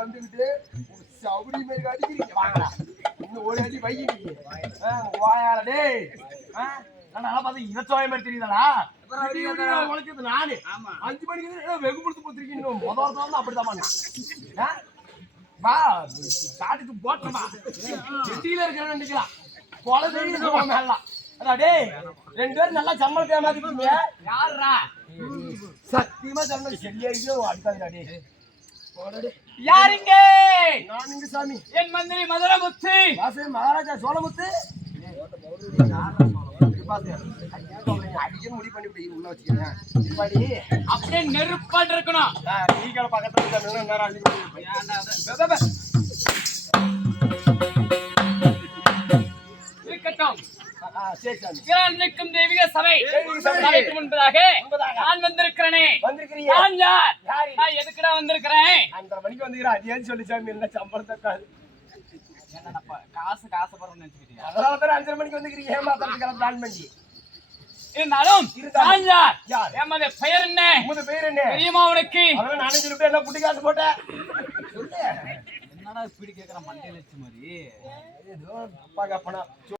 வந்துகிட்டு சவுடி மாதிரி அடிக்கிறீங்க. வாங்கடா இன்னும் ஒரு அடி வைகி வாயால டேய் நல்லா பார்த்து இனச்சோய மாதிரி தெரியுதாடா. உழைக்கிறது நானு 5 மணிக்கு வெகு கொடுத்து போத்திருக்கீங்க. முதல் வந்து அப்படித்தான் வா காட்டுக்கு போட்டமா செட்டியில இருக்கிற நினைக்கலாம் கொலை தெரியும் மேலாம். டேய் 2 பேரும் நல்லா சம்பளத்தை ஏமாத்திட்டீங்க. யாருடா சத்தியமா சம்பளம் செல்லியா அடிக்காதுடா. டேய் யாருங்க? நான் இங்க சாமி. என் மந்திரி மதுரமுத்து. வாசே மகாராஜா சோழமுத்து. அடிக்க முடி பண்ணி உள்ள வச்சுக்கிறேன். இப்படி அப்படியே நெருப்பாட்டு இருக்கணும். நீங்கள பக்கத்துல நேரம் அள்ளி இருக்கட்டும். நிற்கும் தெய்வீக சபை சபைக்கு முன்பதாக நான் வந்திருக்கிறேனே. நான் யார்? நான் எதுக்குடா வந்திருக்கிறேன்? 5:30 மணிக்கு வந்துக்கிறேன். அது ஏன்னு சொல்லி சாமி என்ன சம்பளத்தை காசு காசுப்படுறேன்னு நினைச்சுக்கிட்டீங்க. அதனால தான் 5:30 மணிக்கு வந்துக்கிறீங்க. ஏமாத்துறதுக்கான பிளான் பண்ணி இருந்தாலும் நான் யார்? எமது பெயர் என்ன? உமது பெயர் என்ன தெரியுமா உனக்கு? அதெல்லாம் நானே சொல்லிட்டு என்ன புட்டி காசு போட்டேன். என்னடா இப்படி கேட்கற மண்டையில வச்சு மாதிரி ஏதோ அப்பா கப்பனா